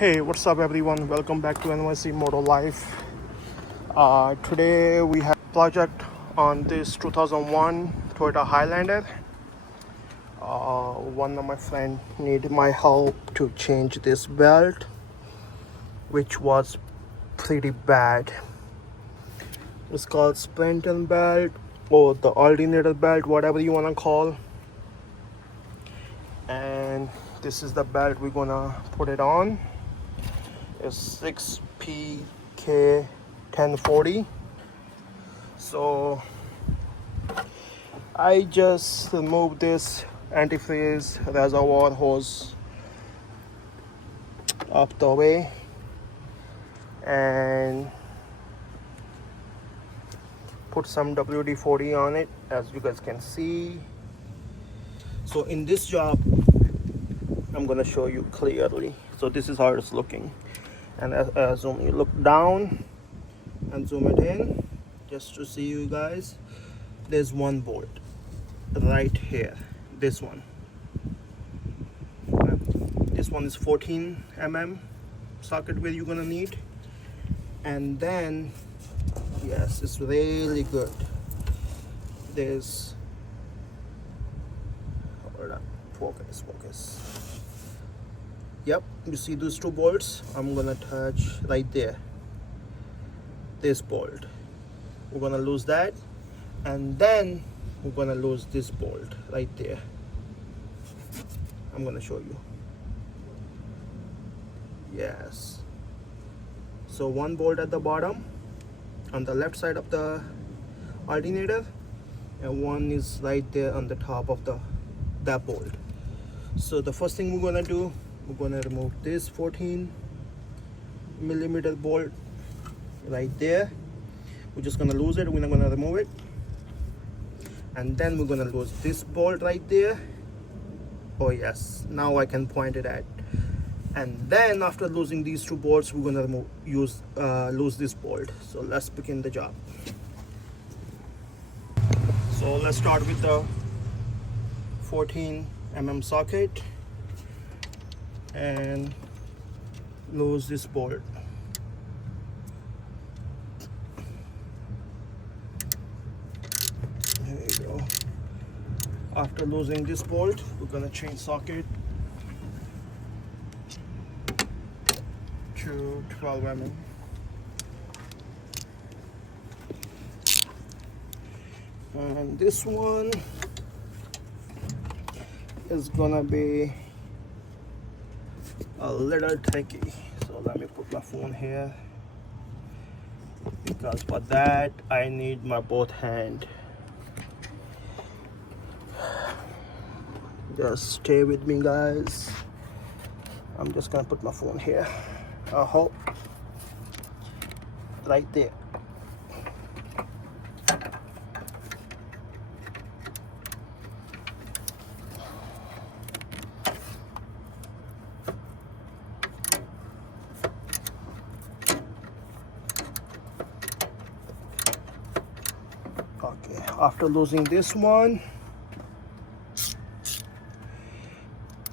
Hey, what's up, everyone? Welcome back to NYC Moto Life. Today we have a project on this 2001 Toyota Highlander. One of my friends needed my help to change this belt, which was pretty bad. It's called serpentine belt or the alternator belt, whatever you wanna call. And this is the belt we're gonna put it on. Is 6PK1040. So I just removed this antifreeze reservoir hose up the way and put some WD-40 on it, as you guys can see. So in this job, I'm gonna show you clearly. So this is how it's looking. And as you look down and zoom it in, just to see you guys, there's one bolt right here. This one is 14 mm socket where you're gonna need. And then yes, it's really good. There's, hold on, focus. Yep, you see those two bolts? I'm gonna touch right there. This bolt. We're gonna lose that, and then we're gonna lose this bolt right there. I'm gonna show you. Yes. So one bolt at the bottom, on the left side of the alternator, and one is right there on the top of that bolt. So the first thing we're gonna do, we're gonna remove this 14 millimeter bolt right there. We're just gonna lose it. We're not gonna remove it, and then we're gonna lose this bolt right there. Oh yes, now I can point it at. And then after losing these two bolts, we're gonna lose this bolt. So let's begin the job. So let's start with the 14 mm socket and lose this bolt. There you go. After losing this bolt, we're gonna change socket to 12 mm. And this one is gonna be a little tricky. So let me put my phone here, because for that I need my both hand. Just stay with me, guys. I'm just gonna put my phone here. I hope right there. Okay, after losing this one,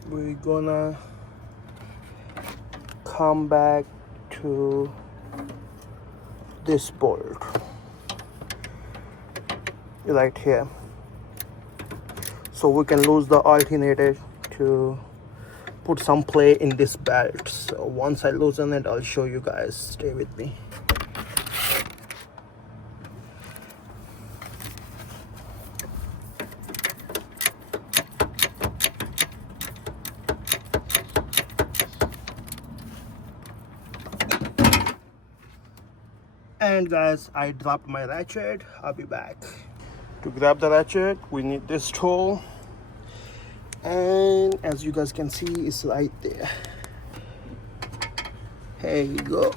we're gonna come back to this bolt right here, so we can lose the alternator to put some play in this belt. So once I loosen it, I'll show you guys. Stay with me. And guys, I dropped my ratchet. I'll be back. To grab the ratchet, we need this tool, and as you guys can see, it's right there. Here you go.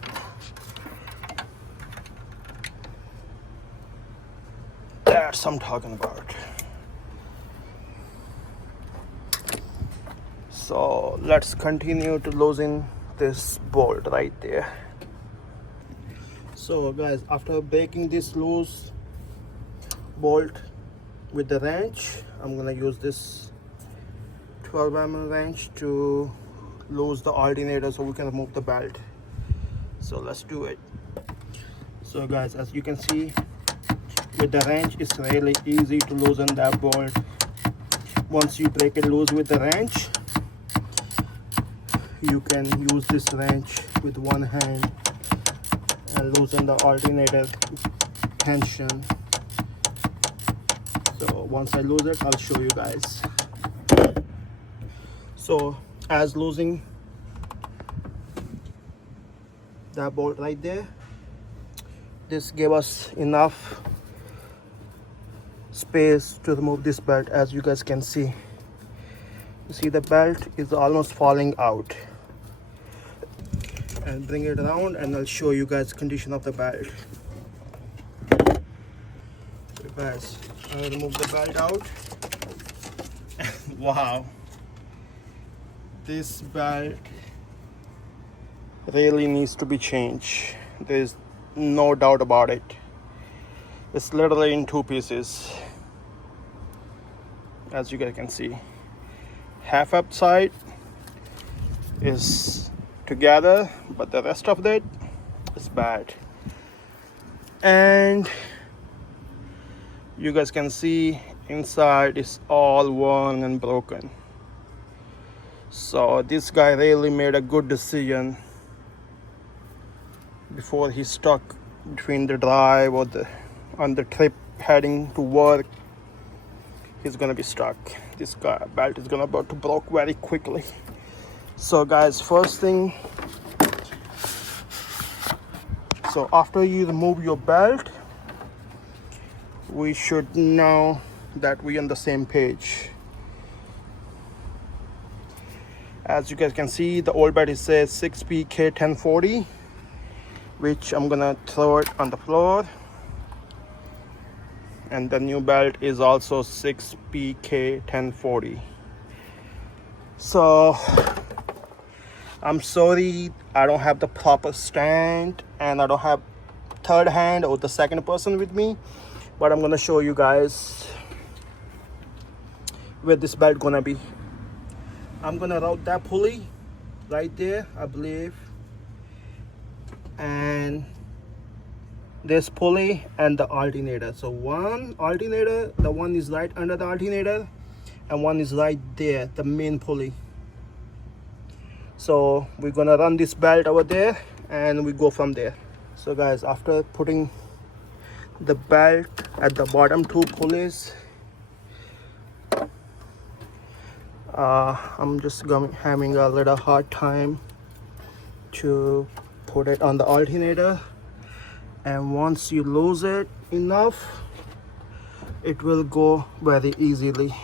That's what I'm talking about. So let's continue to loosen this bolt right there. So guys, after breaking this loose bolt with the wrench, I'm gonna use this 12 mm wrench to loose the alternator so we can remove the belt. So let's do it. So guys, as you can see, with the wrench it's really easy to loosen that bolt. Once you break it loose with the wrench, you can use this wrench with one hand and loosen the alternator tension. So once I lose it, I'll show you guys. So as losing that bolt right there, this gave us enough space to remove this belt. As you guys can see, you see the belt is almost falling out. And bring it around and I'll show you guys condition of the belt. So guys, I'll remove the belt out. Wow, this belt really needs to be changed. There's no doubt about it. It's literally in two pieces, as you guys can see. Half upside is together, but the rest of it is bad. And you guys can see inside is all worn and broken. So this guy really made a good decision before he stuck between the drive or on the trip heading to work. He's gonna be stuck. This guy belt is gonna about to break very quickly. So guys, first thing, so after you remove your belt, we should know that we're on the same page. As you guys can see, the old belt says 6PK1040, which I'm gonna throw it on the floor. And the new belt is also 6PK1040. So I'm sorry, I don't have the proper stand and I don't have third hand or the second person with me, but I'm gonna show you guys where this belt gonna be. I'm gonna route that pulley right there, I believe, and this pulley and the alternator. So one alternator, the one is right under the alternator, and one is right there, the main pulley. So we're gonna run this belt over there and we go from there. So guys, after putting the belt at the bottom two pulleys, I'm just having a little hard time to put it on the alternator. And once you lose it enough, it will go very easily.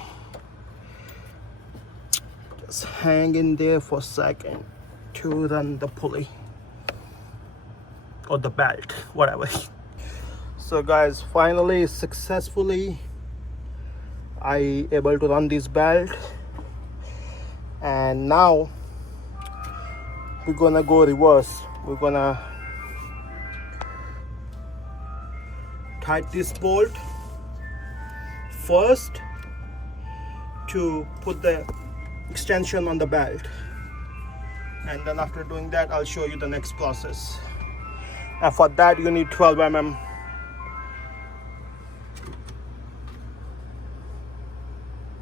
Just hang in there for a second to run the pulley or the belt, whatever. So guys, finally successfully I able to run this belt, and now we're gonna go reverse. We're gonna tighten this bolt first to put the extension on the belt, and then after doing that I'll show you the next process. And for that you need 12 mm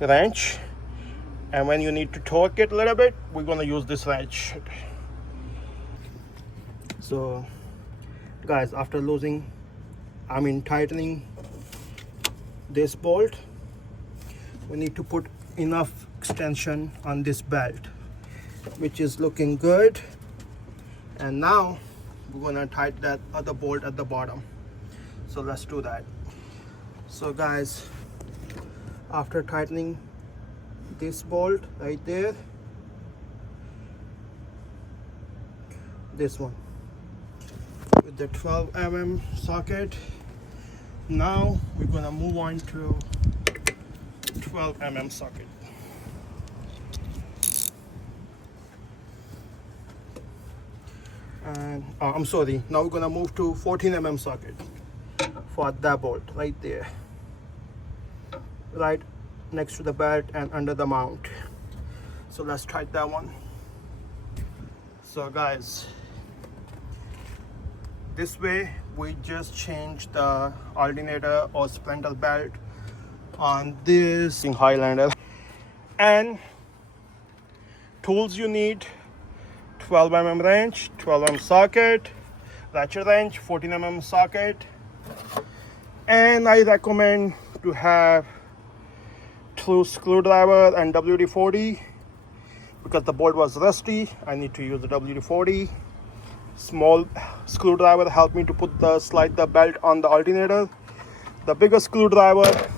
wrench, and when you need to torque it a little bit, we're gonna use this wrench. So guys, after tightening this bolt, we need to put enough extension on this belt, which is looking good. And now we're gonna tighten that other bolt at the bottom. So let's do that. So guys, after tightening this bolt right there, this one with the 12 mm socket, now we're gonna move on to 12 mm socket. And I'm sorry, now we're gonna move to 14 mm socket for that bolt right there, right next to the belt and under the mount. So let's tighten that one. So guys, this way we just changed the alternator or splinter belt on this Highlander. And tools you need: 12 mm wrench, 12 mm socket, ratchet wrench, 14 mm socket, and I recommend to have true screwdriver and WD-40 because the bolt was rusty. I need to use the WD-40. Small screwdriver helped me to slide the belt on the alternator. The bigger screwdriver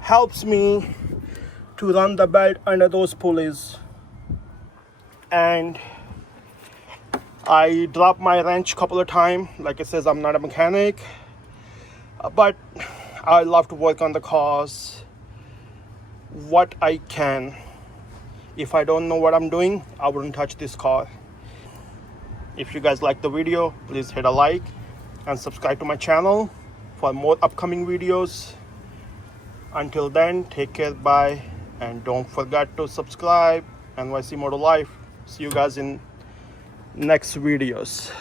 helps me to run the belt under those pulleys. And I dropped my wrench a couple of times. Like it says, I'm not a mechanic, but I love to work on the cars what I can. If I don't know what I'm doing, I wouldn't touch this car. If you guys like the video, please hit a like and subscribe to my channel for more upcoming videos. Until then, take care, bye, and don't forget to subscribe. NYC Motor Life. See you guys in next videos.